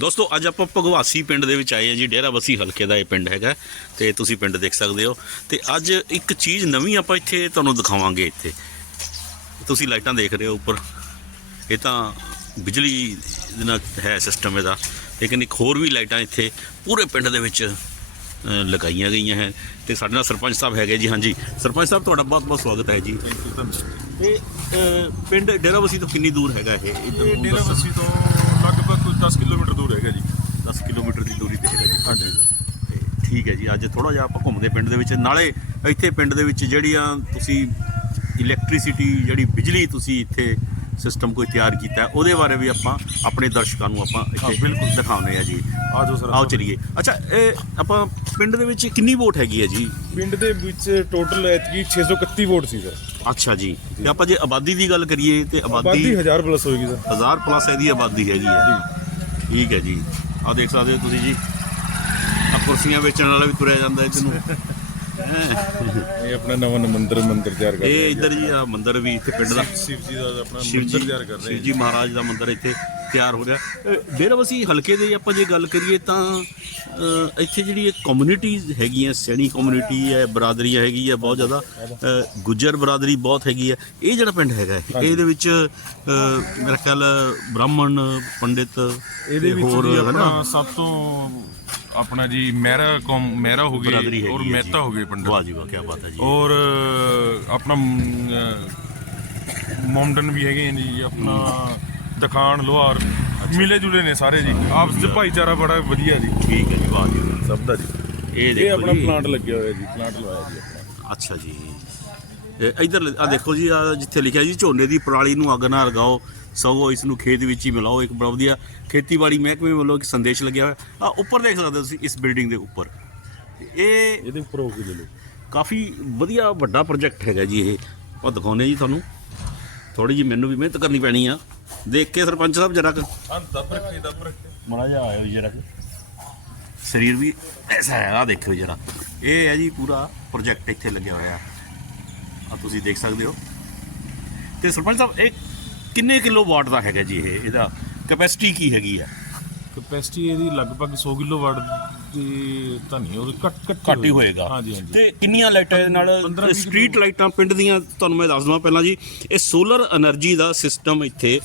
ਦੋਸਤੋ, ਅੱਜ ਆਪਾਂ ਭਗਵਾਸੀ ਪਿੰਡ ਦੇ ਵਿੱਚ ਆਏ ਹਾਂ ਜੀ। ਡੇਰਾਬੱਸੀ ਹਲਕੇ ਦਾ ਇਹ ਪਿੰਡ ਹੈਗਾ ਤੇ ਤੁਸੀਂ ਪਿੰਡ ਦੇਖ ਸਕਦੇ ਹੋ। ਤੇ ਅੱਜ ਇੱਕ ਚੀਜ਼ ਨਵੀਂ ਆਪਾਂ ਇੱਥੇ ਤੁਹਾਨੂੰ ਦਿਖਾਵਾਂਗੇ ਇੱਥੇ। ਤੁਸੀਂ ਲਾਈਟਾਂ ਦੇਖ ਰਹੇ ਹੋ ਉੱਪਰ। ਇਹ ਤਾਂ ਬਿਜਲੀ ਦੇ ਨਾਲ ਹੈ ਸਿਸਟਮ ਇਹਦਾ। ਲੇਕਿਨ ਇੱਕ ਹੋਰ ਵੀ ਲਾਈਟਾਂ ਇੱਥੇ ਪੂਰੇ ਪਿੰਡ ਦੇ ਵਿੱਚ ਲਗਾਈਆਂ ਗਈਆਂ ਹੈ। ਤੇ ਸਾਡੇ ਨਾਲ ਸਰਪੰਚ ਸਾਹਿਬ ਹੈਗੇ ਜੀ। ਹਾਂਜੀ, ਸਰਪੰਚ ਸਾਹਿਬ, ਤੁਹਾਡਾ ਬਹੁਤ ਬਹੁਤ ਸਵਾਗਤ ਹੈ ਜੀ। ਤੇ ਪਿੰਡ ਡੇਰਾਬਸੀ ਤੋਂ ਕਿੰਨੀ ਦੂਰ ਹੈਗਾ ਇਹ? ਇੱਧਰ ਤੋਂ ਲਗਭਗ 10 ਕਿਲੋਮੀਟਰ ਦੂਰ ਹੈਗਾ ਜੀ। 10 ਕਿਲੋਮੀਟਰ ਦੀ ਦੂਰੀ ਤੇ ਹੈਗਾ ਜੀ। ਹਾਂਜੀ। ਤੇ ਠੀਕ ਹੈ ਜੀ। ਅੱਜ ਥੋੜਾ ਜਿਹਾ ਆਪਾਂ ਘੁੰਮਦੇ ਪਿੰਡ ਦੇ ਵਿੱਚ। ਨਾਲੇ ਇੱਥੇ ਪਿੰਡ ਦੇ ਵਿੱਚ ਜਿਹੜੀਆਂ ਤੁਸੀਂ ਇਲੈਕਟ੍ਰਿਸਿਟੀ ਜਿਹੜੀ ਬਿਜਲੀ ਤੁਸੀਂ ਇੱਥੇ ਸਿਸਟਮ ਕੋਈ ਤਿਆਰ ਕੀਤਾ ਉਹਦੇ ਬਾਰੇ ਵੀ ਆਪਾਂ ਆਪਣੇ ਦਰਸ਼ਕਾਂ ਨੂੰ ਆਪਾਂ ਇੱਥੇ ਬਿਲਕੁਲ। ਦਿਖਾਉਂਦੇ ਆ ਜੀ। ਆਜੋ ਸਰ ਆਓ ਚਲੀਏ। ਅੱਛਾ ਇਹ ਆਪਾਂ ਪਿੰਡ ਦੇ ਵਿੱਚ ਕਿੰਨੀ ਵੋਟ ਹੈਗੀ ਹੈ ਜੀ? ਪਿੰਡ ਦੇ ਵਿੱਚ ਟੋਟਲ ਐਤਕੀ 631 ਵੋਟ ਸੀ ਸਰ। ਅੱਛਾ ਜੀ। ਤੇ ਆਪਾਂ ਜੇ ਆਬਾਦੀ ਦੀ ਗੱਲ ਕਰੀਏ ਤੇ ਆਬਾਦੀ ਆਬਾਦੀ 1000 ਪਲੱਸ ਹੋਏਗੀ ਸਰ। ਹਜ਼ਾਰ ਪਲੱਸ ਇਹਦੀ ਆਬਾਦੀ ਹੈਗੀ ਹੈ। ਠੀਕ ਹੈ ਜੀ। ਆ ਦੇਖ ਸਕਦੇ ਹੋ ਤੁਸੀਂ ਜੀ। ਆ ਕੁਰਸੀਆਂ ਵੇਚਣ ਵਾਲਾ ਵੀ ਤੁਰਿਆ ਜਾਂਦਾ ਇੱਧਰ ਨੂੰ। ਇਹ ਆਪਣਾ ਨਵਾਂ ਮੰਦਿਰ ਮੰਦਿਰ ਤਿਆਰ ਕਰ ਰਹੇ ਇਹ ਇੱਧਰ ਜੀ ਆ ਮੰਦਿਰ ਵੀ ਇੱਥੇ ਪਿੰਡ ਦਾ। ਸ਼ਿਵ ਜੀ ਦਾ ਆਪਣਾ ਮੰਦਿਰ ਤਿਆਰ ਕਰ ਰਹੇ ਸ਼ਿਵ ਜੀ ਮਹਾਰਾਜ ਦਾ ਮੰਦਿਰ ਇੱਥੇ ਤਿਆਰ ਹੋ ਰਿਹਾ। ਅ, ਡੇਰਾਬੱਸੀ ਹਲਕੇ ਦੇ ਆਪਾਂ ਜੇ ਗੱਲ ਕਰੀਏ ਤਾਂ ਇੱਥੇ ਜਿਹੜੀ ਕਮਿਊਨਿਟੀਜ਼ ਹੈਗੀਆਂ ਸੈਣੀ ਕਮਿਊਨਿਟੀ ਹੈ ਬਰਾਦਰੀ ਹੈਗੀ ਹੈ ਬਹੁਤ ਜ਼ਿਆਦਾ ਗੁੱਜਰ ਬਰਾਦਰੀ ਬਹੁਤ ਹੈਗੀ ਹੈ ਇਹ ਜਿਹੜਾ ਪਿੰਡ ਹੈਗਾ ਇਹ- ਇਹਦੇ ਵਿੱਚ ਮੇਰਾ ਖਿਆਲ ਬ੍ਰਾਹਮਣ ਪੰਡਿਤ ਇਹਦੇ ਵਿੱਚ ਹੋਰ ਹੈ ਨਾ ਆਪਣਾ ਸਭ ਤੋਂ ਆਪਣਾ ਜੀ ਮਹਿਰਾ ਕੌਮ ਮਹਿਰਾ ਹੋ ਬਰਾਦਰੀ ਗਈ ਹੈਗੀ ਔਰ ਹੈ ਜੀ। ਮਹਿਤਾ ਹੋ ਗਏ ਪੰਡਤ। ਵਾਹ ਜੀ ਵਾਹ ਕੀ ਬਾਤ ਹੈ ਜੀ। ਔਰ ਆਪਣਾ ਮੌਮਡਨ ਵੀ ਹੈਗੇ ਨੇ ਜੀ ਆਪਣਾ ਦਖਾਨ ਲੋਹਾਰ ਮਿਲੇ ਜੁਲੇ ਨੇ ਸਾਰੇ ਜੀ। ਆਪਸ ਵਿੱਚ ਭਾਈਚਾਰਾ ਬੜਾ ਵਧੀਆ ਜੀ। ਠੀਕ ਹੈ ਜੀ ਵਾਹ ਜੀ। ਵਾਹ। ਸਭ ਦਾ ਜੀ। ਇਹ ਇਹ ਦੇਖੋ ਆਪਣਾ ਪਲਾਂਟ ਲੱਗਿਆ ਹੋਇਆ ਜੀ ਪਲਾਂਟ ਲਵਾਇਆ ਜੀ ਆਪਣਾ। ਅੱਛਾ ਜੀ। ਇਹ ਇਧਰ ਆ ਦੇਖੋ ਜੀ ਆ ਜਿੱਥੇ ਲਿਖਿਆ ਜੀ ਝੋਨੇ ਦੀ ਪਰਾਲੀ ਨੂੰ ਅੱਗ ਨਾ ਲਗਾਓ ਸਗੋਂ ਇਸ ਨੂੰ ਖੇਤ ਵਿੱਚ ਹੀ ਮਿਲਾਓ ਇੱਕ ਬੜਾ ਵਧੀਆ ਖੇਤੀਬਾੜੀ ਮਹਿਕਮੇ ਵੱਲੋਂ ਇੱਕ ਸੰਦੇਸ਼ ਲੱਗਿਆ ਹੋਇਆ। ਆ ਉੱਪਰ ਦੇਖ ਸਕਦੇ ਹੋ ਤੁਸੀਂ ਇਸ ਬਿਲਡਿੰਗ ਦੇ ਉੱਪਰ। ਇਹ ਇਹਦੇ ਉੱਪਰ ਹੋ ਕੇ ਲੈ ਲਓ ਕਾਫੀ ਵਧੀਆ ਵੱਡਾ ਪ੍ਰੋਜੈਕਟ ਹੈਗਾ ਜੀ ਇਹ। ਉਹ ਦਿਖਾਉਂਦੇ ਜੀ ਤੁਹਾਨੂੰ। ਥੋੜੀ ਜੀ ਮੈਨੂੰ ਵੀ ਮਿਹਨਤ ਕਰਨੀ ਪੈਣੀ ਆ। ਦੇਖ ਕੇ ਸਰਪੰਚ ਸਾਹਿਬ ਜਰਾ ਹਾਂ ਦੱਬ ਰੱਖੇ ਦੱਬ ਰੱਖੇ। ਮੜਾ ਜਾ ਆਇਓ ਜਰਾ ਸਰੀਰ ਵੀ ਐਸਾ ਹੈ ਆ ਦੇਖਿਓ ਜਰਾ। ਇਹ ਹੈ ਜੀ ਪੂਰਾ ਪ੍ਰੋਜੈਕਟ ਇੱਥੇ ਲੱਗਿਆ ਹੋਇਆ। ਆ ਤੁਸੀਂ ਦੇਖ ਸਕਦੇ ਹੋ। ਤੇ ਸਰਪੰਚ ਸਾਹਿਬ ਇਹ ਕਿੰਨੇ ਕਿਲੋ ਵਾਟ ਦਾ ਹੈਗਾ ਜੀ ਇਹ? ਇਹਦਾ ਕੈਪੈਸਿਟੀ ਕੀ ਹੈਗੀ ਆ? ਕਪੈਸਿਟੀ ਇਹਦੀ ਲਗਭਗ 100 ਕਿਲੋਵਾਟ ਦੀ ਤਾਂ ਨਹੀਂ ਉਹ ਘੱਟ ਘੱਟ ਘੱਟ ਹੋਏਗਾ। ਹਾਂਜੀ ਤੇ ਕਿੰਨੀਆਂ ਲਾਈਟਾਂ ਦੇ ਨਾਲ? ਸਟਰੀਟ ਲਾਈਟਾਂ ਪਿੰਡ ਦੀਆਂ ਤੁਹਾਨੂੰ ਮੈਂ ਦੱਸ ਦਵਾਂ ਪਹਿਲਾਂ ਜੀ ਇਹ ਸੋਲਰ એનર્ਜੀ ਦਾ ਸਿਸਟਮ ਇੱਥੇ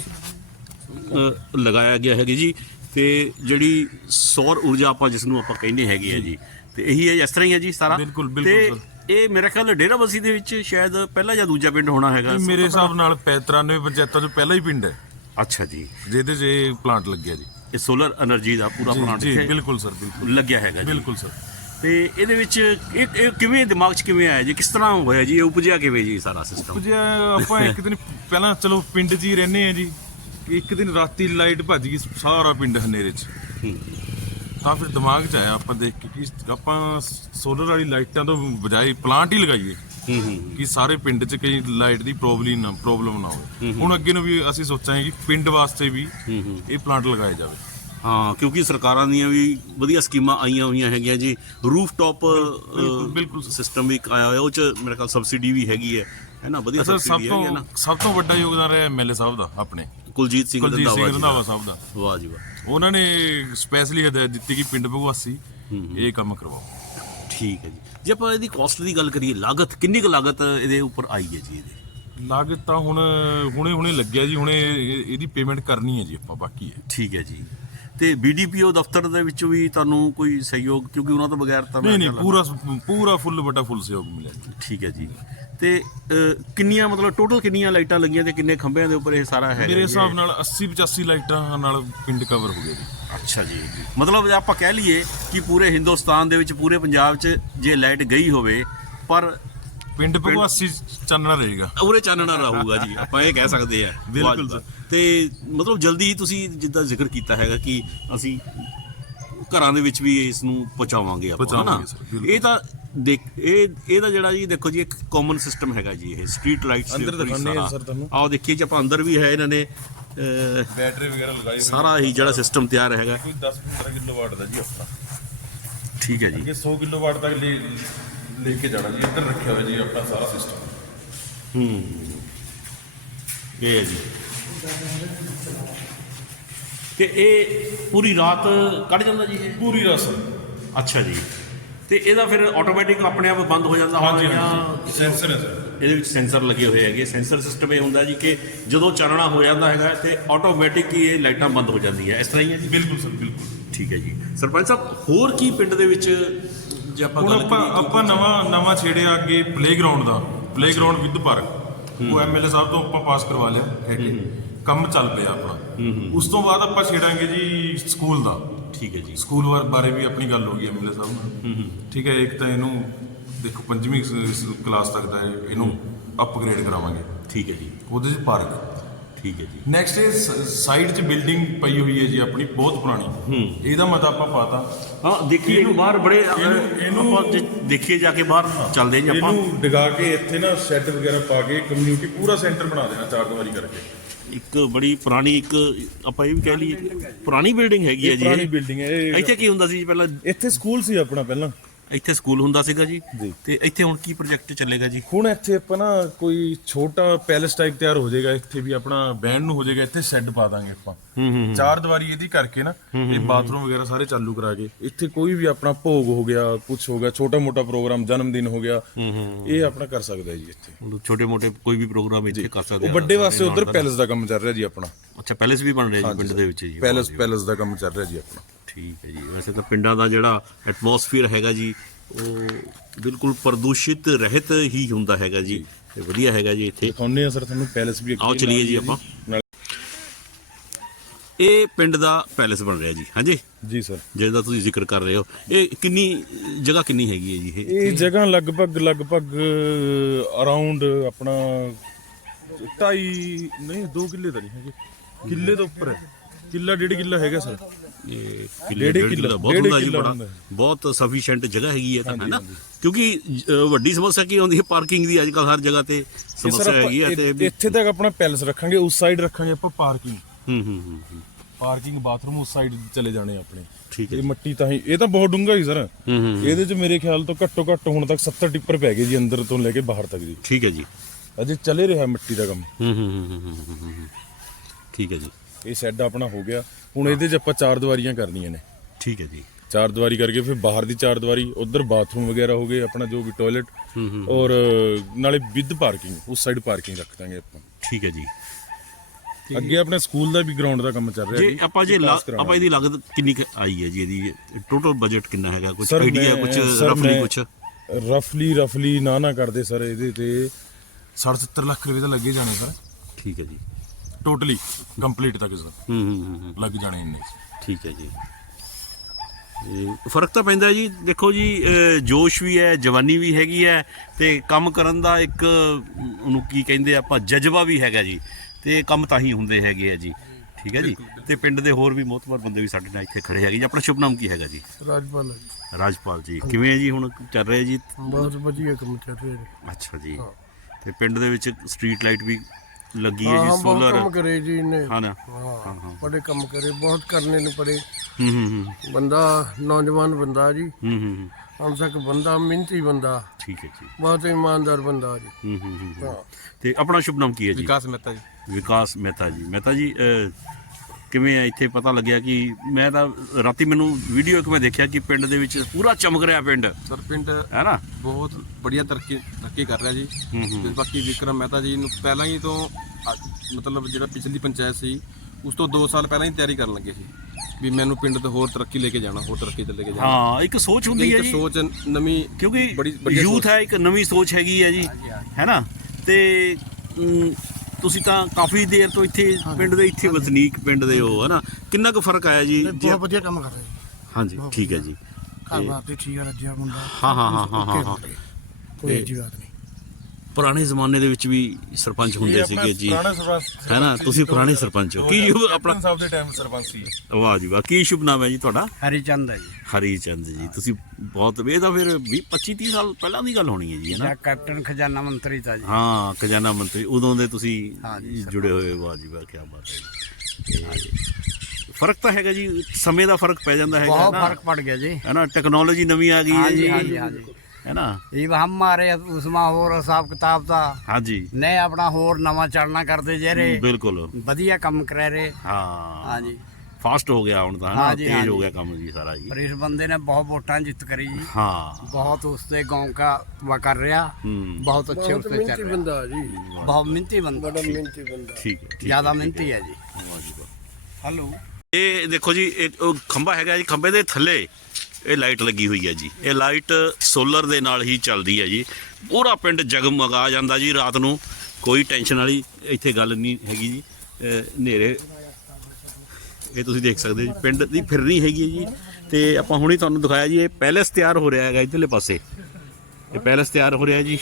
ਲਗਾਇਆ ਗਿਆ ਹੈਗਾ ਜੀ ਤੇ ਜਿਹੜੀ ਸੌਰ ਊਰਜਾ ਆਪਾਂ ਜਿਸ ਨੂੰ ਆਪਾਂ ਕਹਿੰਦੇ ਹੈਗੇ ਆ ਜੀ ਤੇ ਇਹੀ ਹੈ ਇਸ ਤਰ੍ਹਾਂ ਹੀ ਹੈ ਜੀ ਸਾਰਾ? ਬਿਲਕੁਲ- ਬਿਲਕੁਲ ਤੇ ਇਹ ਮੇਰੇ ਖਿਆਲ ਡੇਰਾ ਬਸੀ ਦੇ ਵਿੱਚ ਸ਼ਾਇਦ ਪਹਿਲਾ ਜਾਂ ਦੂਜਾ ਪਿੰਡ ਹੋਣਾ ਹੈਗਾ। ਮੇਰੇ ਹਿਸਾਬ ਨਾਲ 93 ਪੰਚਾਇਤਾਂ ਚੋਂ ਪਹਿਲਾ ਹੀ ਪਿੰਡ ਹੈ। ਅੱਛਾ ਜੀ। ਜਿਹਦੇ 'ਚ ਇਹ ਪਲਾਂਟ ਲੱਗਿਆ ਜੀ। ਇਹ ਸੋਲਰ એનર્ਜੀ ਦਾ ਪੂਰਾ ਪਲਾਂਟ ਹੈ ਜੀ ਬਿਲਕੁਲ ਸਰ ਬਿਲਕੁਲ। ਲੱਗਿਆ ਹੈਗਾ ਜੀ। ਬਿਲਕੁਲ ਸਰ। ਤੇ ਇਹਦੇ ਵਿੱਚ ਇਹ ਇਹ ਕਿਵੇਂ ਦਿਮਾਗ 'ਚ ਕਿਵੇਂ ਆਇਆ ਜੀ? ਕਿਸ ਤਰ੍ਹਾਂ ਹੋਇਆ ਜੀ? ਇਹ ਉਪਜਿਆ ਕਿਵੇਂ ਜੀ ਸਾਰਾ ਸਿਸਟਮ ਉਪਜਿਆ ਆਪਾਂ ਇੱਕ ਦਿਨ ਪਹਿਲਾਂ ਚਲੋ ਪਿੰਡ 'ਚ ਹੀ ਰਹਿੰਦੇ ਆ ਜੀ। ਇੱਕ ਦਿਨ ਰਾਤੀ ਲਾਈਟ ਭੱਜ ਗਈ ਸਾਰਾ ਪਿੰਡ ਹਨੇਰੇ 'ਚ। ਫਿਰ ਦਿਮਾਗ 'ਚ ਆਇਆ ਆਪਾਂ ਦੇਖ ਕੇ ਕਿ ਆਪਾਂ ਸੋਲਰ ਵਾਲੀ ਲਾਈਟਾਂ ਤੋਂ ਬਜਾਏ ਪਲਾਂਟ ਹੀ ਲਗਾਈਏ। ਹੂੰ ਹੂੰ ਕਿ ਸਾਰੇ ਪਿੰਡ 'ਚ ਕਈ ਲਾਈਟ ਦੀ ਪ੍ਰੋਬਲਮ ਨਾ ਪ੍ਰੋਬਲਮ ਨਾ ਹੋਵੇ। ਹੁਣ ਅੱਗੇ ਨੂੰ ਵੀ ਅਸੀਂ ਸੋਚਾਂਗੇ ਕਿ ਪਿੰਡ ਵਾਸਤੇ ਵੀ ਇਹ ਪਲਾਂਟ ਲਗਾਏ ਜਾਵੇ। ਹਾਂ ਕਿਉਂਕਿ ਸਰਕਾਰਾਂ ਦੀਆਂ ਵੀ ਵਧੀਆ ਸਕੀਮਾਂ ਆਈਆਂ ਹੋਈਆਂ ਹੈਗੀਆਂ ਜੀ। ਰੂਫ ਟਾਪ ਬਿਲਕੁਲ। ਸਿਸਟਮ ਵੀ ਆਇਆ ਹੋਇਆ ਉਹ ਚ ਮੇਰੇ ਖਿਆਲ ਸਬਸਿਡੀ ਵੀ ਹੈਗੀ ਹੈ। ਹੈ ਨਾ? ਵਧੀਆ ਸਬਸਿਡੀ ਹੈਗੀ ਹੈ ਨਾ। ਸਭ ਤੋਂ ਵੱਡਾ ਯੋਗਦਾਨ ਰਿਹਾ ਐਮਐਲਏ ਸਾਹਿਬ ਦਾ ਆਪਣੇ। ਕੁਲਜੀਤ ਸਿੰਘ ਰੰਧਾਵਾ ਸਾਹਿਬ ਦਾ। ਵਾਹ ਜੀ ਵਾਹ। ਉਹਨਾਂ ਨੇ ਸਪੈਸ਼ਲੀ ਹਦਾਇਤ ਦਿੱਤੀ ਕਿ ਪਿੰਡ ਭਗਵਾਸੀ ਇਹ ਕੰਮ ਕਰਵਾਓ। ਠੀਕ ਹੈ ਜੀ। ਜੇ ਆਪਾਂ ਇਹਦੀ ਕਾਸਟ ਦੀ ਗੱਲ ਕਰੀਏ ਲਾਗਤ ਕਿੰਨੀ ਕੁ ਲਾਗਤ ਇਹਦੇ ਉੱਪਰ ਆਈ ਹੈ ਜੀ ਇਹਦੇ? ਲਾਗਤ ਤਾਂ ਹੁਣ ਹੁਣੇ ਹੁਣੇ ਲੱਗਿਆ ਜੀ ਹੁਣੇ ਇਹ- ਇਹਦੀ ਪੇਮੈਂਟ ਕਰਨੀ ਹੈ ਜੀ ਆਪਾਂ ਬਾਕੀ ਹੈ। ਠੀਕ ਹੈ ਜੀ। ਤੇ ਬੀਡੀਪੀਓ ਦਫ਼ਤਰ ਦੇ ਵਿੱਚੋਂ ਵੀ ਤੁਹਾਨੂੰ ਕੋਈ ਸਹਿਯੋਗ ਕਿਉਂਕਿ ਉਹਨਾਂ ਤੋਂ ਬਗੈਰ ਤਾਂ ਨਹੀਂ ਨਹੀਂ ਪੂਰਾ ਪੂਰਾ ਫੁੱਲ ਵੱਡਾ ਫੁੱਲ ਸਹਿਯੋਗ ਮਿਲਿਆ ਜੀ। ਠੀਕ ਹੈ ਜੀ। ਤੇ ਕਿੰਨੀਆਂ ਮਤਲਬ ਟੋਟਲ ਕਿੰਨੀਆਂ ਲਾਈਟਾਂ ਲੱਗੀਆਂ ਤੇ ਕਿੰਨੇ ਖੰਭਿਆਂ ਦੇ ਉੱਪਰ ਇਹ ਸਾਰਾ ਹੈਗਾ ਮੇਰੇ? ਹਿਸਾਬ ਨਾਲ 80 85 ਲਾਈਟਾਂ ਨਾਲ ਪਿੰਡ ਕਵਰ ਹੋ ਗਿਆ ਜੀ। ਅੱਛਾ ਜੀ। ਮਤਲਬ ਜੇ ਆਪਾਂ ਕਹਿ ਲਈਏ ਕਿ ਪੂਰੇ ਹਿੰਦੁਸਤਾਨ ਦੇ ਵਿੱਚ ਪੂਰੇ ਪੰਜਾਬ 'ਚ ਜੇ ਲਾਈਟ ਗਈ ਹੋਵੇ ਪਰ ਪਿੰਡ ਭਗਵਾਸੀ ਚਾਨਣਾ ਰਹੇਗਾ। ਉਰੇ ਚਾਨਣਾ ਰਹੂਗਾ ਜੀ ਆਪਾਂ ਇਹ ਕਹਿ ਸਕਦੇ ਆ ਬਿਲਕੁਲ। ਤੇ ਮਤਲਬ ਜਲਦੀ ਹੀ ਤੁਸੀਂ ਜਿੱਦਾਂ ਜ਼ਿਕਰ ਕੀਤਾ ਹੈਗਾ ਕਿ ਅਸੀਂ ਘਰਾਂ ਦੇ ਵਿੱਚ ਵੀ ਇਸ ਨੂੰ ਪਹੁੰਚਾਵਾਂਗੇ ਆਪਾਂ ਹਨਾ? ਇਹ ਤਾਂ ਦੇਖ ਇਹ ਇਹਦਾ ਜਿਹੜਾ ਜੀ ਦੇਖੋ ਜੀ ਇੱਕ ਕਾਮਨ ਸਿਸਟਮ ਹੈਗਾ ਜੀ ਇਹ ਸਟਰੀਟ ਲਾਈਟਸ ਅੰਦਰ ਆ ਸਰ। ਤੁਹਾਨੂੰ। ਆਓ ਦੇਖੀਏ ਜੀ ਆਪਾਂ ਅੰਦਰ ਵੀ ਹੈ ਇਹਨਾਂ ਨੇ ਬੈਟਰੀ ਵਗੈਰਾ ਲਗਾਈ ਸਾਰਾ ਹੀ ਜਿਹੜਾ ਸਿਸਟਮ ਤਿਆਰ ਹੈਗਾ। ਕੋਈ 10 15 ਕਿਲੋ ਵਾਟ ਦਾ ਜੀ ਆਪਣਾ। ਠੀਕ ਹੈ ਜੀ। ਅੱਗੇ 100 ਕਿਲੋ ਵਾਟ ਤੱਕ ਲੈ ਲੈ ਕੇ ਜਾਣਾ ਜੀ ਇੱਧਰ ਰੱਖਿਆ ਹੋਇਆ ਜੀ ਆਪਣਾ ਸਾਰਾ ਸਿਸਟਮ ਹੂੰ। ਇਹ ਜੀ। ਤੇ ਇਹ ਪੂਰੀ ਰਾਤ ਕੱਢ ਜਾਂਦਾ ਜੀ ਇਹ? ਪੂਰੀ ਰਸ ਅੱਛਾ ਜੀ। ਤੇ ਇਹਦਾ ਫਿਰ ਆਟੋਮੈਟਿਕ ਆਪਣੇ ਆਪ ਬੰਦ ਹੋ ਜਾਂਦਾ ਹਾਂਜੀ ਹੋਣਾ ਜਾਂ ਸੈਂਸਰ ਹੈ ਸਰ। ਇਹਦੇ ਵਿੱਚ ਸੈਂਸਰ ਲੱਗੇ ਹੋਏ ਹੈਗੇ। ਸੈਂਸਰ ਸਿਸਟਮ ਇਹ ਹੁੰਦਾ ਜੀ ਕਿ ਜਦੋਂ ਚਾਨਣਾ ਹੋ ਜਾਂਦਾ ਹੈਗਾ ਤੇ ਆਟੋਮੈਟਿਕ ਹੀ ਇਹ ਲਾਈਟਾਂ ਬੰਦ ਹੋ ਜਾਂਦੀਆਂ। ਇਸ ਤਰ੍ਹਾਂ ਹੀ ਹੈ ਜੀ? ਬਿਲਕੁਲ ਸਰ ਬਿਲਕੁਲ। ਠੀਕ ਹੈ ਜੀ। ਸਰਪੰਚ ਸਾਹਿਬ ਹੋਰ ਕੀ ਪਿੰਡ ਦੇ ਵਿੱਚ ਜੇ ਆਪਾਂ ਹੁਣ ਗੱਲ ਆਪਾਂ ਕਰੀਏ ਆਪਾਂ ਨਵਾਂ ਨਵਾਂ ਛੇੜਿਆ ਅੱਗੇ playground the. Playground with park. ਉਹ ਐਮਐਲਏ ਸਾਹਿਬ ਤੋਂ ਆਪਾਂ ਪਾਸ ਕਰਵਾ ਲਿਆ। ਕੇ ਕੰਮ ਚੱਲ ਪਿਆ ਆਪਣਾ। ਉਸ ਤੋਂ ਬਾਅਦ ਆਪਾਂ ਛੇੜਾਂਗੇ ਜੀ ਸਕੂਲ ਦਾ। ਠੀਕ ਹੈ ਜੀ। ਸਕੂਲ ਵਾਰ ਬਾਰੇ ਵੀ ਆਪਣੀ ਗੱਲ ਹੋ ਗਈ ਐਮਐਲਏ ਸਾਹਿਬ ਨਾਲ। ਠੀਕ ਹੈ ਇੱਕ ਤਾਂ ਇਹਨੂੰ ਦੇਖੋ ਪੰਜਵੀਂ ਕਲਾਸ ਤੱਕ ਦਾ ਇਹ- ਇਹਨੂੰ ਅਪਗ੍ਰੇਡ ਕਰਾਵਾਂਗੇ। ਠੀਕ ਹੈ ਜੀ। ਉਹਦੇ 'ਚ ਪਾਰਕ। ਠੀਕ ਹੈ ਜੀ। ਨੈਕਸਟ ਇਹ ਸਾਈਡ 'ਚ ਬਿਲਡਿੰਗ ਪਈ ਹੋਈ ਹੈ ਜੀ ਆਪਣੀ ਬਹੁਤ ਪੁਰਾਣੀ। ਇਹਦਾ ਮਤਾ ਆਪਾਂ ਪਾਤਾ। ਹਾਂ ਦੇਖੀਏ ਇਹਨੂੰ ਬਾਹਰ ਬੜੇ ਇਹਨੂੰ- ਆਪਾਂ ਜੇ ਦੇਖੀਏ ਜਾ ਕੇ ਬਾਹਰ ਚੱਲਦੇ ਜੀ ਆਪਾਂ। ਇਹਨੂੰ ਡਿਗਾ ਕੇ ਇੱਥੇ ਨਾ ਸ਼ੈੱਡ ਵਗੈਰਾ ਪਾ ਕੇ ਕਮਿਊਨਿਟੀ ਪੂਰਾ ਸੈਂਟਰ ਬਣਾ ਦੇਣਾ ਚਾਰ ਦੀਵਾਰੀ ਕਰਕੇ। ਇੱਕ ਬੜੀ ਪੁਰਾਣੀ ਇੱਕ ਆਪਾਂ ਇਹ ਵੀ ਕਹਿ ਲਈਏ ਪੁਰਾਣੀ ਬਿਲਡਿੰਗ ਹੈਗੀ ਹੈ ਇਹ ਜੀ ਪੁਰਾਣੀ। ਬਿਲਡਿੰਗ ਹੈ ਇਹ ਇੱਥੇ ਕੀ ਹੁੰਦਾ ਸੀ ਜੀ ਪਹਿਲਾਂ ਇੱਥੇ ਸਕੂਲ ਸੀ ਆਪਣਾ ਪਹਿਲਾਂ ਇੱਥੇ ਸਕੂਲ ਹੁੰਦਾ ਸੀਗਾ ਜੀ ਜੀ। ਤੇ ਇੱਥੇ ਹੁਣ ਕੀ ਪ੍ਰੋਜੈਕਟ ਚੱਲੇਗਾ ਜੀ? ਹੁਣ ਇੱਥੇ ਆਪਾਂ ਨਾ ਕੋਈ ਛੋਟਾ ਪੈਲੇਸ ਟਾਈਪ ਤਿਆਰ ਹੋ ਜਾਏਗਾ ਇੱਥੇ ਵੀ ਆਪਣਾ ਬੈਂਡ ਨੂੰ ਹੋ ਜਾਏਗਾ ਇੱਥੇ ਸ਼ੈੱਡ ਪਾ ਦਾਂਗੇ ਆਪਾਂ। ਚਾਰ ਦੀਵਾਰੀ ਇਹਦੀ ਕਰਕੇ ਨਾ ਇਹ ਬਾਥਰੂਮ ਵਗੈਰਾ ਸਾਰੇ ਚਾਲੂ ਕਰਾ ਕੇ ਇੱਥੇ ਕੋਈ ਵੀ ਆਪਣਾ ਭੋਗ ਹੋ ਗਿਆ ਕੁਝ ਹੋ ਗਿਆ ਛੋਟਾ ਮੋਟਾ ਪ੍ਰੋਗਰਾਮ ਜਨਮ ਦਿਨ ਹੋ ਗਿਆ ਇਹ ਆਪਣਾ ਕਰ ਸਕਦਾ ਜੀ ਇੱਥੇ। ਛੋਟੇ ਮੋਟੇ ਕੋਈ ਵੀ ਪ੍ਰੋਗਰਾਮ ਇੱਥੇ ਕਰ ਸਕਦੇ ਉਹ। ਵੱਡੇ ਵਾਸਤੇ ਉਧਰ ਪੈਲੇਸ ਦਾ ਕੰਮ ਚੱਲ ਰਿਹਾ ਜੀ ਆਪਣਾ। ਅੱਛਾ ਪੈਲੇਸ ਵੀ ਬਣ ਰਿਹਾ ਜੀ ਪਿੰਡ ਦੇ ਵਿੱਚ ਜੀ ਪੈਲੇਸ ਪੈਲੇਸ ਦਾ ਕੰਮ ਚੱਲ ਰਿਹਾ ਜੀ ਆਪਣਾ। ਠੀਕ ਹੈ ਜੀ। ਵੈਸੇ ਤਾਂ ਪਿੰਡਾਂ ਦਾ ਜਿਹੜਾ ਐਟਮੋਸਫੀਅਰ ਹੈਗਾ ਜੀ ਉਹ ਬਿਲਕੁਲ ਪ੍ਰਦੂਸ਼ਿਤ ਰਹਿਤ ਹੀ ਹੁੰਦਾ ਹੈਗਾ ਜੀ। ਤੇ ਵਧੀਆ ਹੈਗਾ ਜੀ ਇੱਥੇ। ਦਿਖਾਉਂਦੇ ਆ ਸਰ ਤੁਹਾਨੂੰ ਪੈਲੇਸ ਵੀ ਆਓ ਚਲੀਏ ਜੀ ਆਪਾਂ। ਇਹ ਪਿੰਡ ਦਾ ਪੈਲੇਸ ਬਣ ਰਿਹਾ ਜੀ ਹਾਂਜੀ? ਜੀ ਸਰ। ਜਿਹਦਾ ਤੁਸੀਂ ਜ਼ਿਕਰ ਕਰ ਰਹੇ ਹੋ। ਇਹ ਕਿੰਨੀ ਜਗ੍ਹਾ ਕਿੰਨੀ ਹੈਗੀ ਹੈ ਜੀ ਇਹ? ਇਹ ਜਗ੍ਹਾ ਲਗਭਗ ਲਗਭਗ ਅਰਾਊਂਡ ਆਪਣਾ 2.5 ਨਹੀਂ 2 ਕਿੱਲੇ ਤਾਂ ਨਹੀਂ ਹੈਗੇ। ਕਿੱਲੇ ਤੋਂ ਉੱਪਰ ਹੈ। ਕਿੱਲਾ ਡੇਢ ਕਿੱਲਾ ਹੈਗਾ ਸਰ। ਇਹ ਕਿੱਲੇ ਡੇਢ ਕਿੱਲਾ, ਬਹੁਤ ਹੁੰਦਾ ਜੀ ਬੜਾ। ਬਹੁਤ ਸਫੀਸ਼ੀਐਂਟ ਜਗ੍ਹਾ ਹੈਗੀ ਹੈ ਤਾਂ ਹੈ ਨਾ ਕਿਉਂਕਿ ਵੱਡੀ ਸਮੱਸਿਆ ਕੀ ਆਉਂਦੀ ਹੈ? ਪਾਰਕਿੰਗ ਦੀ ਅੱਜ ਕੱਲ ਹਰ ਜਗ੍ਹਾ ਤੇ ਸਮੱਸਿਆ ਹੈਗੀ ਹੈ ਤੇ ਇੱਥੇ ਤੱਕ ਆਪਣਾ ਪੈਲਸ ਰੱਖਾਂਗੇ ਉਸ ਸਾਈਡ ਰੱਖਾਂਗੇ ਆਪਾਂ ਪਾਰਕਿੰਗ ਹੂੰ ਹੂੰ ਹੂੰ। ਪਾਰਕਿੰਗ ਬਾਥਰੂਮ ਉਸ ਸਾਈਡ ਚਲੇ ਜਾਣੇ ਆਪਣੇ। ਠੀਕ ਹੈ ਇਹ ਮੱਟੀ ਤਾਂ ਹੀ ਇਹ ਤਾਂ ਬਹੁਤ ਡੂੰਘਾ ਹੀ ਸਰ। ਹੂੰ ਹੂੰ ਇਹਦੇ ਚ ਮੇਰੇ ਖਿਆਲ ਤੋਂ ਘੱਟੋ ਘੱਟ ਹੁਣ ਤੱਕ 70 ਟਿੱਪਰ ਪੈ ਗਏ ਜੀ ਅੰਦਰ ਤੋਂ ਲੈ ਕੇ ਬਾਹਰ ਤੱਕ ਜੀ। ਠੀਕ ਹੈ ਜੀ। ਅਜੇ ਚੱਲੇ ਰਿਹਾ ਮਿੱਟੀ ਦਾ ਕੰਮ। ਹੂੰ, ਹੂੰ, ਹੂੰ, ਹੂੰ। ਠੀਕ ਹੈ ਜੀ। ਇਹ ਸ਼ੈੱਡ ਆਪਣਾ ਹੋ ਗਿਆ। ਹੁਣ ਇਹਦੇ 'ਚ ਆਪਾਂ ਚਾਰ ਦੀਵਾਰੀਆਂ ਕਰਨੀਆਂ ਨੇ। ਠੀਕ ਹੈ ਜੀ। ਚਾਰ ਦੀਵਾਰੀ ਕਰਕੇ ਫਿਰ ਬਾਹਰ ਦੀ ਚਾਰ ਦੀਵਾਰੀ ਉਧਰ ਬਾਥਰੂਮ ਵਗੈਰਾ ਹੋ ਗਏ ਆਪਣਾ ਜੋ ਵੀ ਟਾਇਲਟ ਔਰ ਨਾਲੇ ਵਿਦ ਪਾਰਕਿੰਗ ਉਸ ਸਾਈਡ ਪਾਰਕਿੰਗ ਰੱਖ ਦਾਂਗੇ ਆਪਾਂ। ਠੀਕ ਹੈ ਜੀ। ਅੱਗੇ ਆਪਣੇ ਸਕੂਲ ਦਾ ਵੀ ਗਰਾਊਂਡ ਦਾ ਕੰਮ ਚੱਲ ਰਿਹਾ ਜੇ ਆਪਾਂ ਜੇ। ਆਪਾਂ ਇਹਦੀ ਲਾਗਤ ਕਿੰਨੀ ਆਈ ਹੈ ਜੀ ਇਹਦੀ? ਟੋਟਲ ਬਜਟ ਕਿੰਨਾ ਹੈਗਾ? ਕੁਝ ਆਈਡੀਆ ਕੁਝ ਰਫਲੀ ਕੁਝ ਰਫਲੀ ਰਫਲੀ ਨਾ ਨਾ ਕਰਦੇ ਸਰ ਇਹਦੇ ਤੇ 70 ਲੱਖ ਰੁਪਏ ਤਾਂ ਲੱਗੇ ਜਾਣੇ ਸਰ ਠੀਕ ਹੈ ਜੀ। ਟੋਟਲੀ ਕੰਪਲੀਟ ਤੱਕ ਸਰ ਹੂੰ ਹੂੰ ਹੂੰ, ਹੂੰ। ਲੱਗ ਜਾਣੇ ਇੰਨੇ। ਠੀਕ ਹੈ ਜੀ। ਇਹ ਫ਼ਰਕ ਤਾਂ ਪੈਂਦਾ ਜੀ। ਦੇਖੋ ਜੀ ਅਹ, ਜੋਸ਼ ਵੀ ਹੈ ਜਵਾਨੀ ਵੀ ਹੈਗੀ ਹੈ ਤੇ ਕੰਮ ਕਰਨ ਦਾ ਇੱਕ ਅਮ, ਉਹਨੂੰ ਕੀ ਕਹਿੰਦੇ ਆ ਆਪਾਂ ਜਜ਼ਬਾ ਵੀ ਹੈਗਾ ਜੀ। ਤੇ ਕੰਮ ਤਾਂ ਹੀ ਹੁੰਦੇ ਹੈਗੇ ਆ ਜੀ। ਠੀਕ ਹੈ ਜੀ? ਤੇ ਪਿੰਡ ਦੇ ਹੋਰ ਵੀ ਮੋਤਬਰ ਬੰਦੇ ਵੀ ਸਾਡੇ ਨਾਲ ਇੱਥੇ ਖੜੇ ਹੈਗੇ ਜੀ। ਆਪਣਾ ਸ਼ੁਭ ਨਾਮ ਕੀ ਹੈਗਾ ਜੀ? ਰਾਜਪਾਲ ਹੈ ਜੀ। ਰਾਜਪਾਲ ਜੀ। ਕਿਵੇਂ ਹੈ ਜੀ ਹੁਣ ਚੱਲ ਰਿਹਾ ਜੀ? ਬਹੁਤ ਵਧੀਆ ਕੰਮ ਚੱਲ ਰਿਹਾ ਜੀ। ਅੱਛਾ ਜੀ। ਤੇ ਪਿੰਡ ਦੇ ਵਿੱਚ ਸਟਰੀਟ ਲਾਈਟ ਵੀ ਲੱਗੀ ਹੈ ਹਾਂ ਜੀ ਬਹੁਤ ਸੋਲਰ ਕੰਮ ਕਰੇ ਜੀ ਇਹਨੇ। ਹਾਂ ਨਾ। ਹਾਂ ਬੜੇ ਕੰਮ ਕਰੇ ਬਹੁਤ ਕਰਨੇ ਨੂੰ ਪੜੇ। ਹੂੰ ਹੂੰ ਹੂੰ। ਬੰਦਾ ਨੌਜਵਾਨ ਬੰਦਾ ਜੀ। ਹੂੰ ਹੂੰ ਹੂੰ। ਹਮ ਤੱਕ ਬੰਦਾ ਮਿਹਨਤੀ ਬੰਦਾ। ਠੀਕ ਹੈ ਜੀ। ਬਹੁਤ ਇਮਾਨਦਾਰ ਬੰਦਾ ਜੀ। ਹੂੰ ਹੂੰ ਹੂੰ, ਹੂੰ। ਹਾਂ। ਤੇ ਆਪਣਾ ਸ਼ੁਭ ਨਾਮ ਕੀ ਹੈ ਜੀ? ਵਿਕਾਸ ਮਹਿਤਾ ਜੀ। ਵਿਕਾਸ ਮਹਿਤਾ ਜੀ। ਮਹਿਤਾ ਜੀ ਅਹ, ਕਿਵੇਂ ਹੈ ਇੱਥੇ ਪਤਾ ਲੱਗਿਆ ਕਿ ਮੈਂ ਤਾਂ ਰਾਤੀ ਮੈਨੂੰ ਵੀਡੀਓ ਇੱਕ ਮੈਂ ਦੇਖਿਆ ਕਿ ਪਿੰਡ ਦੇ ਵਿੱਚ ਪੂਰਾ ਚਮਕ ਰਿਹਾ ਪਿੰਡ। ਸਰ ਪਿੰਡ ਹੈ ਨਾ? ਬਹੁਤ ਬੜੀਆ ਤਰੱਕੀ ਤਰੱਕੀ ਕਰ ਰਿਹਾ ਜੀ। ਹੂੰ ਹੂੰ। ਤੇ ਬਾਕੀ ਵਿਕਰਮ ਮਹਿਤਾ ਜੀ ਨੂੰ ਪਹਿਲਾਂ ਹੀ ਤੋਂ ਮਤਲਬ ਜਿਹੜਾ ਪਿਛਲੀ ਪੰਚਾਇਤ ਸੀ ਉਸ ਤੋਂ 2 ਸਾਲ ਪਹਿਲਾਂ ਹੀ ਤਿਆਰੀ ਕਰਨ ਲੱਗੇ ਸੀ ਵੀ ਮੈਨੂੰ ਪਿੰਡ ਤੋਂ ਹੋਰ ਤਰੱਕੀ ਲੈ ਕੇ ਜਾਣਾ ਹੋਰ ਤਰੱਕੀ ਤੇ ਲੈ ਕੇ ਜਾਣਾ। ਹਾਂ ਇੱਕ ਸੋਚ ਹੁੰਦੀ ਹੈ ਇੱਕ ਜੀ। ਸੋਚ ਨਵੀਂ ਕਿਉਂਕਿ ਬੜੀ ਵਧੀਆ ਯੂਥ ਸੋਚ। ਹੈ ਇੱਕ ਨਵੀਂ ਸੋਚ ਹੈਗੀ ਹੈ ਜੀ ਹੈ ਨਾ? ਤੇ ਅਮ, ਤੁਸੀਂ ਤਾਂ ਕਾਫੀ ਦੇਰ ਤੋਂ ਇੱਥੇ ਪਿੰਡ ਦੇ ਇੱਥੇ ਵਸਨੀਕ ਪਿੰਡ ਦੇ ਹੋ ਹੈ ਨਾ ਕਿੰਨਾ ਕੁ ਫ਼ਰਕ ਆਇਆ ਜੀ? ਬਹੁਤ ਵਧੀਆ ਕੰਮ ਕਰ ਰਿਹਾ ਜੀ। ਹਾਂਜੀ ਠੀਕ ਹੈ ਜੀ। ਘਰ ਬਾਰ ਤੇ ਠੀਕ ਆ ਰੱਜਿਆ ਮੁੰਡਾ। ਹਾਂ ਹਾਂ ਹਾਂ ਹਾਂ ਕੋਈ ਅਜੀਬ ਬਾਤ ਨਹੀਂ। ਪੁਰਾਣੇ ਜ਼ਮਾਨੇ ਦੇ ਵਿੱਚ ਵੀ ਸਰਪੰਚ ਹੁੰਦੇ ਸੀਗੇ ਜੀ। ਹੈ ਨਾ? ਤੁਸੀਂ ਪੁਰਾਣੇ ਸਰਪੰਚ ਹੋ। ਕੀ ਆਪਣਾ ਸਾਹਿਬ ਦੇ ਟਾਈਮ ਸਰਪੰਚ ਸੀ। ਵਾਹ ਜੀ ਵਾਹ। ਕੀ ਸ਼ੁਭ ਨਾਮ ਹੈ ਜੀ ਤੁਹਾਡਾ? ਹਰੀਚੰਦ ਹੈ ਜੀ। ਹਰੀ ਚੰਦ ਜੀ। ਤੁਸੀਂ ਬਹੁਤ ਇਹ ਤਾਂ ਫਿਰ 20 25 30 ਸਾਲ ਪਹਿਲਾਂ ਦੀ ਗੱਲ ਹੋਣੀ ਹੈ ਜੀ ਹੈ ਕੈਪਟਨ ਖਜ਼ਾਨਾ ਮੰਤਰੀ ਤਾਂ ਜੀ। ਹਾਂ ਖਜ਼ਾਨਾ ਮੰਤਰੀ ਉਦੋਂ ਦੇ ਤੁਸੀਂ ਜੁੜੇ ਹੋਏ ਵਾਹ ਜੀ ਵਾਹ ਕੀ ਬਾਤ ਹੈ ਫ਼ਰਕ ਤਾਂ ਹੈਗਾ ਜੀ ਸਮੇਂ ਦਾ ਫ਼ਰਕ ਪੈ ਜਾਂਦਾ ਹੈਗਾ ਨਾ। ਬਹੁਤ ਫ਼ਰਕ ਪੜ ਗਿਆ ਜੀ। ਹੈ ਟੈਕਨੋਲੋਜੀ ਨਵੀਂ ਆ ਗਈ ਹੈ ਜੀ ਹਾਂ ਜੀ ਹਾਂ ਜੀ। है ना ये हमारे उसमें और हिसाब किताब था हाँ जी ने अपना होर नवा चढ़ना करते जे रहे बिल्कुल बढ़िया काम कर रहे हाँ हाँ जी ਫਾਸਟ ਹੋ ਗਿਆ ਹੁਣ ਤਾਂ ਹਨਾ ਹਾਂ ਜੀ, ਤੇਜ਼ ਹਾਂ ਹੋ ਜੀ। ਗਿਆ ਕੰਮ ਜੀ ਸਾਰਾ ਜੀ पर इस बंदे ने बहुत वोटा जित करी जी ਹਾਂ बहुत उससे गांव का वो कर रहा ਹੂੰ बहुत अच्छे ਬਹੁਤ उससे ਮਿਹਨਤੀ चल रहा ਬੰਦਾ ਜੀ बहुत मिहनती बंदा ਬੜਾ ਮਿਹਨਤੀ ਬੰਦਾ ਠੀਕ ਹੈ ਠੀਕ ज्यादा मिहनती है जी ਵਾਹ ਜੀ ਵਾਹ। हेलो ਇਹ ਦੇਖੋ ਜੀ ਇਹ ਉਹ ਖੰਭਾ ਹੈਗਾ ਜੀ ਖੰਭੇ ਦੇ ਥੱਲੇ ਇਹ ਲਾਈਟ ਲੱਗੀ ਹੋਈ ਹੈ ਜੀ ਇਹ ਲਾਈਟ ਸੋਲਰ ਦੇ ਨਾਲ ਹੀ ਚੱਲਦੀ ਹੈ ਜੀ ਪੂਰਾ ਪਿੰਡ ਜਗਮਗਾ ਜਾਂਦਾ ਜੀ ਰਾਤ ਨੂੰ ਕੋਈ ਟੈਨਸ਼ਨ ਵਾਲੀ ਇੱਥੇ ਗੱਲ ਨਹੀਂ ਹੈਗੀ ਜੀ ਅਹ ਹਨੇਰੇ ਇਹ ਤੁਸੀਂ ਦੇਖ ਸਕਦੇ ਜੀ ਪਿੰਡ ਦੀ ਫਿਰਨੀ ਹੈਗੀ ਜੀ। ਤੇ ਆਪਾਂ ਹੁਣੇ ਤੁਹਾਨੂੰ ਦਿਖਾਇਆ ਜੀ ਇਹ ਪੈਲੇਸ ਤਿਆਰ ਹੋ ਰਿਹਾ ਹੈਗਾ ਇਧਰਲੇ ਪਾਸੇ। ਇਹ ਪੈਲੇਸ ਤਿਆਰ ਹੋ ਰਿਹਾ ਜੀ।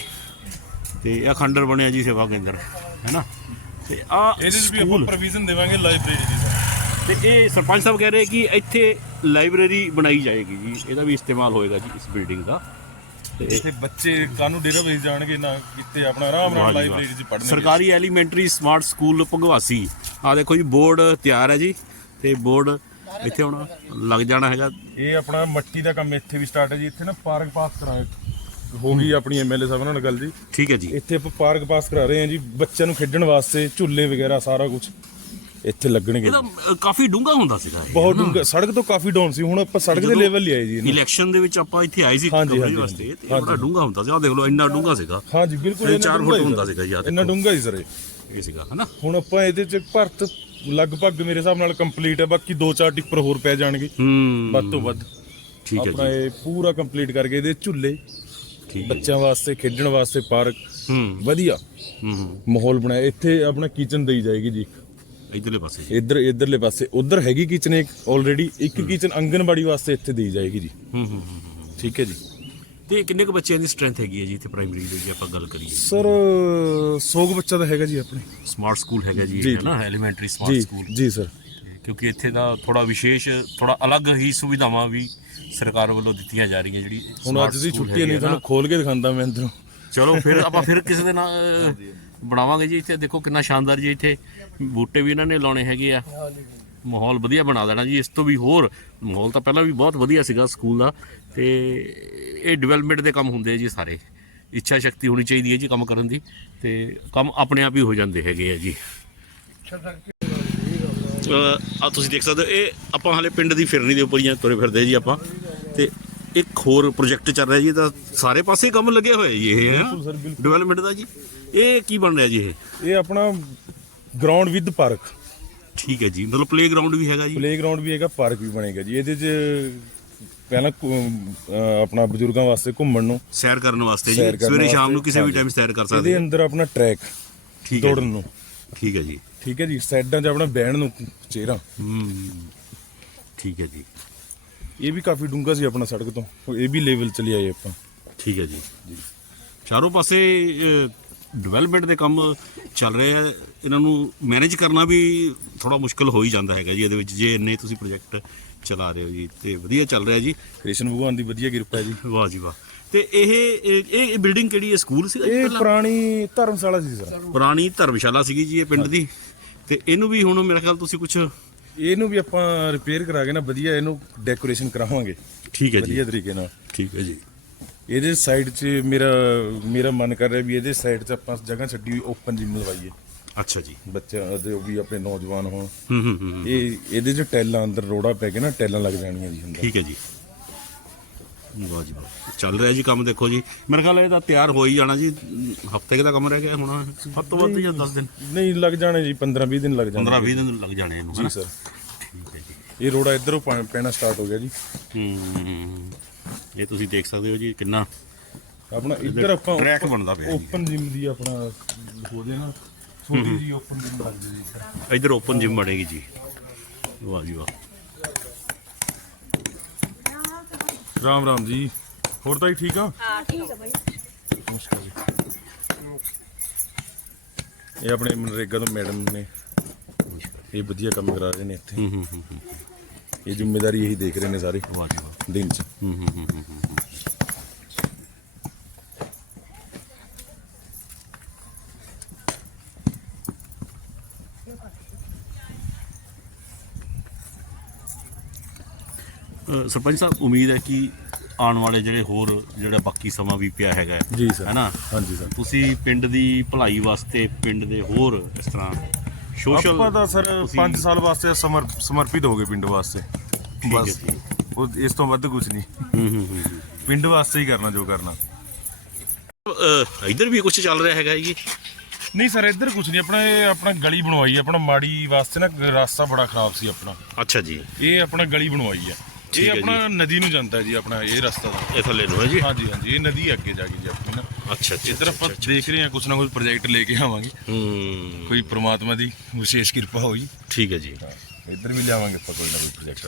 ਤੇ ਇਹ ਖੰਡਰ ਬਣਿਆ ਜੀ ਸੇਵਾ ਕੇਂਦਰ ਹੈਨਾ ਤੇ ਆ ਇਹਦੇ ਵੀ ਆਪਾਂ ਪ੍ਰੋਵੀਜ਼ਨ ਦੇਵਾਂਗੇ ਲਾਇਬ੍ਰੇਰੀ ਦੀ। ਤੇ ਇਹ ਸਰਪੰਚ ਸਾਹਿਬ ਕਹਿ ਰਹੇ ਕਿ ਇੱਥੇ ਲਾਇਬ੍ਰੇਰੀ ਬਣਾਈ ਜਾਏਗੀ ਜੀ। ਇਹਦਾ ਵੀ ਇਸਤੇਮਾਲ ਹੋਏਗਾ ਜੀ ਇਸ ਬਿਲਡਿੰਗ ਦਾ। ਤੇ ਇੱਥੇ ਬੱਚੇ ਕਾਨੂੰ ਡੇਰਾ ਵੇਚ ਜਾਣਗੇ ਨਾ ਕਿਤੇ ਆਪਣਾ ਆਰਾਮ ਨਾਲ। ਲਾਇਬ੍ਰੇਰੀ 'ਚ ਪੜ੍ਹਨਗੇ। ਸਰਕਾਰੀ ਐਲੀਮੈਂਟਰੀ ਸਮਾਰਟ ਸਕੂਲ ਭਗਵਾਸੀ। ਆ ਦੇਖੋ ਜੀ ਬੋਰਡ ਤਿਆਰ ਹੈ ਜੀ। ਤੇ ਬੋਰਡ ਇੱਥੇ ਹੁਣ ਲੱਗ ਜਾਣਾ ਹੈਗਾ। ਇਹ ਆਪਣਾ ਮੱਟੀ ਦਾ ਕੰਮ ਇੱਥੇ ਵੀ ਸਟਾਰਟ ਹੈ ਜੀ। ਇੱਥੇ ਨਾ ਪਾਰਕ ਪਾਸ ਕਰਾਏ ਹੋ ਗਈ ਆਪਣੀ ਐਮਐਲਏ ਸਾਹਿਬ ਨਾਲ ਗੱਲ ਜੀ। ਠੀਕ ਹੈ ਜੀ। ਇੱਥੇ ਆਪਾਂ ਪਾਰਕ ਪਾਸ ਕਰਾ ਰਹੇ ਹਾਂ ਜੀ। ਬੱਚਿਆਂ ਨੂੰ ਖੇਡਣ ਵਾਸਤੇ ਝੂਲੇ ਵਗੈਰਾ ਸਾਰਾ ਕੁਝ ਇੱਥੇ ਲੱਗਣਗੇ। ਇਹਦਾ ਅ, ਕਾਫੀ ਡੂੰਘਾ ਹੁੰਦਾ ਸੀਗਾ ਇਹ। ਬਹੁਤ ਡੂੰਘਾ ਸੜਕ ਤੋਂ ਕਾਫੀ ਡਾਊਨ ਸੀ। ਹੁਣ ਆਪਾਂ ਸੜਕ ਦੇ ਲੈਵਲ ਲਿਆਏ ਜੀ ਇਹਨੂੰ। ਇਲੈਕਸ਼ਨ ਦੇ ਵਿੱਚ ਆਪਾਂ ਇੱਥੇ ਆਏ ਸੀ ਹਾਂਜੀ, ਹਾਂਜੀ, ਵਾਸਤੇ ਤੇ ਇਹ ਹਾਂਜੀ। ਬੜਾ ਡੂੰਘਾ ਹੁੰਦਾ ਸੀ। ਆ ਦੇਖ ਲਓ ਇੰਨਾ ਡੂੰਘਾ ਸੀਗਾ। ਹਾਂ ਜੀ ਬਿਲਕੁਲ ਇਹ ਇੰਨਾ ਚਾਰ ਡੂੰਘਾ ਫੁੱਟ ਹੀ ਹੁੰਦਾ। ਸੀਗਾ। ਜੀ, ਆਹ ਇੰਨਾ। ਡੂੰਘਾ ਹੀ ਸਰ ਇਹ। ਇਹ ਸੀਗਾ ਹਨਾ ਹੁਣ ਆਪਾਂ ਇਹਦੇ ਚ ਭਰਤ ਲਗਭਗ ਮੇਰੇ ਹਿਸਾਬ ਨਾਲ ਕੰਪਲੀਟ ਹੈ ਬਾਕੀ 2-4 ਟਿੱਪਰ ਹੋਰ ਪੈ ਜਾਣਗੇ। ਹੂੰ। ਵੱਧ ਤੋਂ ਵੱਧ। ਠੀਕ ਹੈ ਆਪਣਾ ਇਹ ਪੂਰਾ ਕੰਪਲੀਟ ਕਰਕੇ ਇਹਦੇ ਝੁੱਲੇ ਠੀਕ ਹੈ ਬੱਚਿਆਂ ਵਾਸਤੇ ਖੇਡਣ ਵਾਸਤੇ ਪਾਰਕ। ਹੂੰ। ਵਧੀਆ। ਹੂੰ ਹੂੰ। ਮਾਹੌਲ ਬਣਾਇਆ। ਇੱਥੇ ਆਪਣਾ ਕਿਚਨ ਦੇਈ ਜਾਏਗੀ ਜੀ। ਇਧਰਲੇ ਪਾਸੇ ਜੀ। ਇੱਧਰ ਇੱਧਰਲੇ ਪਾਸੇ। ਉਧਰ ਹੈਗੀ ਕਿਚਨ ਇੱਕ ਆਲਰੇਡੀ ਇੱਕ ਕਿਚਨ ਆਂਗਨਬਾੜੀ ਵਾਸਤੇ ਇੱਥੇ ਦੇਈ ਜਾਏਗੀ ਜੀ। ਹੂੰ ਹੂੰ ਹੂੰ, ਹੂੰ। ਠੀਕ ਹੈ ਜੀ। ਤੇ ਕਿੰਨੇ ਕੁ ਬੱਚਿਆਂ ਦੀ ਸਟਰੈਂਥ ਹੈਗੀ ਹੈ ਜੀ ਇੱਥੇ ਪ੍ਰਾਇਮਰੀ ਦੇ ਜੇ ਆਪਾਂ ਗੱਲ ਕਰੀਏ? ਸਰ 100 ਬੱਚਾ ਤਾਂ ਹੈਗਾ ਜੀ ਆਪਣੇ। ਸਮਾਰਟ ਸਕੂਲ ਹੈਗਾ ਜੀ ਜੀ, ਹੈ ਨਾ? ਐਲੀਮੈਂਟਰੀ ਸਮਾਰਟ ਜੀ ਸਕੂਲ ਜੀ ਸਰ। ਕਿਉਂਕਿ ਇੱਥੇ ਦਾ ਥੋੜਾ ਵਿਸ਼ੇਸ਼ ਥੋੜਾ ਅਲੱਗ ਹੀ ਸੁਵਿਧਾਵਾਂ ਵੀ ਸਰਕਾਰ ਵੱਲੋਂ ਦਿੱਤੀਆਂ ਜਾ ਰਹੀਆਂ ਜਿਹੜੀ ਹੁਣ smart ਅੱਜ ਦੀ school ਛੁੱਟੀ ਹੈਗੇ ਨਹੀਂ ਤੁਹਾਨੂੰ। ਖੋਲ ਕੇ ਦਿਖਾਉਂਦਾ ਮੈਂ ਅੰਦਰੋਂ। ਚਲੋ ਫਿਰ ਆਪਾਂ ਫਿਰ ਕਿਸੇ ਦੇ ਨਾਲ ਅਹ, ਬਣਾਵਾਂਗੇ ਜੀ ਇੱਥੇ। ਦੇਖੋ ਕਿੰਨਾ ਸ਼ਾਨਦਾਰ ਜੀ ਇੱਥੇ ਬੂਟੇ ਵੀ ਇਹਨਾਂ ਨੇ ਲਾਉਣੇ ਹੈਗੇ ਆ। ਮਾਹੌਲ ਵਧੀਆ ਬਣਾ ਦੇਣਾ ਜੀ ਇਸ ਤੋਂ ਵੀ ਹੋਰ ਮਾਹੌਲ ਤਾਂ ਪਹਿਲਾਂ ਵੀ ਬਹੁਤ ਵਧੀਆ ਸੀਗਾ ਸਕੂਲ ਦਾ ਤੇ ਇਹ ਡਿਵੈਲਪਮੈਂਟ ਦੇ ਕੰਮ ਹੁੰਦੇ ਆ ਜੀ ਸਾਰੇ। ਇੱਛਾ ਸ਼ਕਤੀ ਹੋਣੀ ਚਾਹੀਦੀ ਹੈ ਜੀ ਕੰਮ ਕਰਨ ਦੀ ਤੇ ਕੰਮ ਆਪਣੇ ਆਪ ਹੀ ਹੋ ਜਾਂਦੇ ਹੈਗੇ ਆ ਜੀ। ਆ ਤੁਸੀਂ ਦੇਖ ਸਕਦੇ ਹੋ ਇਹ ਆਪਾਂ ਹਾਲੇ ਪਿੰਡ ਦੀ ਫਿਰਨੀ ਦੇ ਉੱਪਰ ਹੀ ਆ, ਤੁਰੇ ਫਿਰਦੇ ਜੀ ਆਪਾਂ। ਤੇ ਇੱਕ ਹੋਰ ਪ੍ਰੋਜੈਕਟ ਚੱਲ ਰਿਹਾ ਜੀ ਤਾਂ ਸਾਰੇ ਪਾਸੇ ਕੰਮ ਲੱਗੇ ਹੋਏ ਜੀ ਇਹ। ਡਿਵੈਲਪਮੈਂਟ ਦਾ ਜੀ। ਇਹ ਕੀ ਬਣ ਰਿਹਾ ਜੀ ਇਹ? ਇਹ ਆਪਣਾ ਗਰਾਊਂਡ ਵਿਦ ਪਾਰਕ ਠੀਕ ਹੈ ਜੀ ਮਤਲਬ ਪਲੇਗਰਾਉਂਡ ਵੀ ਹੈਗਾ ਜੀ? ਪਲੇਗਰਾਉਂਡ ਵੀ ਹੈਗਾ ਪਾਰਕ ਵੀ ਬਣੇਗਾ ਜੀ। ਇਹਦੇ 'ਚ ਪਹਿਲਾਂ ਘੁ- ਅਹ ਆਪਣਾ ਬਜ਼ੁਰਗਾਂ ਵਾਸਤੇ ਘੁੰਮਣ ਨੂੰ ਸੈਰ ਕਰਨ ਵਾਸਤੇ ਜੀ। ਸੈਰ ਕਰਨ ਸਵੇਰੇ ਸ਼ਾਮ ਵਾਸਤੇ, ਨੂੰ ਕਿਸੇ ਵੀ ਹਾਂਜੀ। ਟਾਈਮ ਸੈਰ ਕਰ ਇਹਦੇ ਸਕਦੇ ਹਾਂ। ਅੰਦਰ ਆਪਣਾ ਟਰੈਕ ਠੀਕ ਹੈ ਦੌੜਨ ਜੀ, ਨੂੰ। ਠੀਕ ਹੈ ਜੀ। ਠੀਕ ਹੈ ਜੀ ਸਾਈਡਾਂ 'ਚ ਆਪਣਾ ਬਹਿਣ ਨੂੰ ਚਿਹਰਾ। ਹੂੰ ਠੀਕ ਹੈ ਜੀ। ਇਹ ਵੀ ਕਾਫੀ ਡੂੰਘਾ ਸੀ ਆਪਣਾ ਸੜਕ ਤੋਂ। ਇਹ ਵੀ ਲੈਵਲ ਚ ਲਿਆਏ ਆਪਾਂ। ਠੀਕ ਹੈ ਜੀ। ਚਾਰੋਂ ਪਾਸੇ ਡਿਵੈਲਪਮੈਂਟ ਦੇ ਕੰਮ ਚੱਲ ਰਹੇ ਆ ਇਹਨਾਂ ਨੂੰ ਮੈਨੇਜ ਕਰਨਾ ਵੀ ਥੋੜਾ ਮੁਸ਼ਕਲ ਹੋ ਹੀ ਜਾਂਦਾ ਹੈਗਾ ਜੀ ਇਹਦੇ ਵਿੱਚ ਜੇ ਇੰਨੇ ਤੁਸੀਂ ਪ੍ਰੋਜੈਕਟ ਚਲਾ ਰਹੇ ਹੋ ਜੀ ਤੇ ਵਧੀਆ ਚੱਲ ਰਿਹਾ ਜੀ। ਕ੍ਰਿਸ਼ਨ ਭਗਵਾਨ ਦੀ ਵਧੀਆ ਕਿਰਪਾ ਹੈ ਜੀ। ਵਾਹ ਜੀ ਵਾਹ। ਤੇ ਇਹ ਇਹ ਇਹ ਬਿਲਡਿੰਗ ਕਿਹੜੀ ਹੈ? ਸਕੂਲ ਸੀ? ਇਹ ਪੁਰਾਣੀ ਧਰਮਸ਼ਾਲਾ ਸੀ ਸਰ। ਪੁਰਾਣੀ ਧਰਮਸ਼ਾਲਾ ਸੀਗੀ ਜੀ ਇਹ ਪਿੰਡ ਦੀ। ਤੇ ਇਹਨੂੰ ਵੀ ਹੁਣ ਮੇਰਾ ਖਿਆਲ ਤੁਸੀਂ ਕੁਝ ਇਹਨੂੰ ਵੀ ਆਪਾਂ ਰਿਪੇਅਰ ਕਰਾ ਕੇ ਨਾ ਵਧੀਆ ਇਹਨੂੰ ਡੈਕੋਰੇਸ਼ਨ ਕਰਾਵਾਂਗੇ। ਠੀਕ ਹੈ ਜੀ। ਵਧੀਆ ਤਰੀਕੇ ਨਾਲ। ਠੀਕ ਹੈ ਜੀ। ਇਹਦੇ ਸਾਈਡ 'ਚ ਮੇਰਾ ਮੇਰਾ ਮਨ ਕਰ ਰਿਹਾ ਵੀ ਇਹਦੇ ਸਾਈਡ 'ਚ ਆਪਾਂ ਜਗ੍ਹਾ ਛੱਡੀ ਹੋਈ ਓਪਨ ਜਿਮ ਲਵਾਈਏ। ਅੱਛਾ ਜੀ। ਬੱਚਿਆਂ ਦੇ ਵੀ ਆਪਣੇ ਨੌਜਵਾਨ ਹੋਣ। ਹੂੰ ਹੂੰ ਹੂੰ ਇਹ ਇਹਦੇ 'ਚ ਟੈਲਾਂ ਅੰਦਰ ਰੋੜਾ ਪੈ ਕੇ ਨਾ ਟੈਲਾਂ ਲੱਗ ਜਾਣੀਆਂ ਜੀ ਅੰਦਰ। ਠੀਕ ਹੈ ਜੀ। ਵਾਹ ਜੀ ਵਾਹ। ਚੱਲ ਰਿਹਾ ਜੀ ਕੰਮ ਦੇਖੋ ਜੀ। ਮੇਰੇ ਖਿਆਲ ਇਹ ਤਾਂ ਤਿਆਰ ਹੋ ਹੀ ਜਾਣਾ ਜੀ। ਹਫ਼ਤੇ ਕੁ ਦਾ ਕੰਮ ਰਹਿ ਗਿਆ ਹੁਣ। ਤੋਂ ਵੱਧ ਜਾਂ 10 ਦਿਨ। ਨਹੀਂ ਲੱਗ ਜਾਣੇ ਜੀ 15 20 ਦਿਨ ਲੱਗ ਜਾਣੇ 15 20 ਦਿਨ ਲੱਗ ਜਾਣੇ ਇਹਨੂੰ ਜੀ? ਸਰ ਠੀਕ ਹੈ ਜੀ। ਇਹ ਰੋੜਾ ਇਧਰੋਂ ਪੈਣਾ ਸਟਾਰਟ ਹੋ ਗਿਆ ਜੀ। ਹੂੰ। ਇਹ ਤੁਸੀਂ ਦੇਖ ਸਕਦੇ ਹੋ ਜੀ ਕਿੰਨਾ ਆਪਣਾ ਇੱਧਰ ਆਪਾਂ ਟਰੈਕ ਬਣਦਾ ਪਿਆ ਜੀ। ਓਪਨ ਜਿਮ ਦੀ ਆਪਣਾ ਹੋ ਜੇ ਨਾ। ਛੋਟੀ ਜੀ ਓਪਨ ਜਿਮ ਲੱਗ ਜੇ ਇੱਧਰ। ਓਪਨ ਜਿਮ ਬਣੇਗੀ ਜੀ। ਵਾਹ ਜੀ ਵਾਹ। ਰਾਮ ਰਾਮ ਜੀ। ਹੋਰ ਤਾਂ ਹੀ ਠੀਕ ਆ? ਹਾਂ ਠੀਕ ਹੈ ਬਾਈ। ਨਮਸਕਾਰ ਜੀ। ਇਹ ਆਪਣੇ ਮਨਰੇਗਾ ਤੋਂ ਮੈਡਮ ਨੇ ਇਹ ਵਧੀਆ ਕੰਮ ਕਰਾ ਰਹੇ ਨੇ ਇੱਥੇ। ਹੂੰ ਹੂੰ ਹੂੰ ਹੂੰ। ਇਹ ਜ਼ਿੰਮੇਵਾਰੀ ਇਹੀ ਦੇਖ ਰਹੇ ਨੇ ਸਾਰੇ। ਵਾਹ ਜੀ ਦਿਨ 'ਚ। ਹੂੰ ਹੂੰ ਹੂੰ ਹੂੰ ਹੂੰ। ਅ, ਸਰਪੰਚ ਸਾਹਿਬ ਉਮੀਦ ਹੈ ਕਿ ਆਉਣ ਵਾਲੇ ਜਿਹੜੇ ਹੋਰ ਜਿਹੜਾ ਬਾਕੀ ਸਮਾਂ ਵੀ ਪਿਆ ਹੈਗਾ ਹੈ, ਜੀ ਸਰ। ਹੈ ਨਾ ਹਾਂਜੀ ਸਰ। ਤੁਸੀਂ ਪਿੰਡ ਦੀ ਭਲਾਈ ਵਾਸਤੇ ਪਿੰਡ ਦੇ ਹੋਰ ਇਸ ਤਰ੍ਹਾਂ ਸੋਸ਼ਲ ਆਪਾਂ ਤਾਂ ਸਰ ਤੁਸੀਂ- 5 ਸਾਲ ਵਾਸਤੇ ਸਮਰ ਸਮਰਪਿਤ ਹੋ ਗਏ ਪਿੰਡ ਵਾਸਤੇ। ਬਸ। ਉਹ ਇਸ ਤੋਂ ਵੱਧ ਕੁਝ ਨਹੀਂ। ਹੂੰ ਹੂੰ ਹੂੰ ਪਿੰਡ ਵਾਸਤੇ ਹੀ ਕਰਨਾ ਜੋ ਕਰਨਾ। ਅਹ, ਇੱਧਰ ਵੀ ਕੁਝ ਚੱਲ ਰਿਹਾ ਹੈਗਾ ਜੀ? ਨਹੀਂ ਸਰ ਇੱਧਰ ਕੁਝ ਨਹੀਂ। ਆਪਣਾ ਇਹ ਆਪਣਾ ਗਲੀ ਬਣਵਾਈ ਹੈ ਆਪਣਾ ਮਾੜੀ ਵਾਸਤੇ ਨਾ ਰਾਸਤਾ ਬੜਾ ਖਰਾਬ ਸੀ ਆਪਣਾ। ਅੱਛਾ ਜੀ। ਇਹ ਆਪਣਾ ਗਲੀ ਬਣਵਾਈ ਹੈ ਠੀਕ ਇਹ ਹੈ ਆਪਣਾ ਨਦੀ ਨੂੰ ਜਾਂਦਾ ਹੈ ਜੀ ਆਪਣਾ ਇਹ ਰਸਤਾ ਦਾ। ਇਹ ਥੱਲੇ ਨੂੰ ਹੈ ਜੀ? ਹਾਂਜੀ ਹਾਂਜੀ। ਇਹ ਨਦੀ ਅੱਗੇ ਜਾ ਕੇ ਜੀ ਆਪਣੀ ਨਾ। ਅੱਛਾ ਅੱਛਾ ਇੱਧਰ ਆਪਾਂ ਦੇਖ ਰਹੇ ਹਾਂ ਕੁਝ ਨਾ ਕੁਝ ਪ੍ਰੋਜੈਕਟ ਲੈ ਕੇ ਆਵਾਂਗੇ। ਹੂੰ। ਕੋਈ ਪ੍ਰਮਾਤਮਾ ਦੀ ਵਿਸ਼ੇਸ਼ ਕਿਰਪਾ ਹੋਈ। ਠੀਕ ਹੈ ਜੀ। ਇੱਧਰ ਵੀ ਲਿਆਵਾਂਗੇ ਆਪਾਂ ਕੋਈ ਨਾ ਕੋਈ ਪ੍ਰੋਜੈਕਟ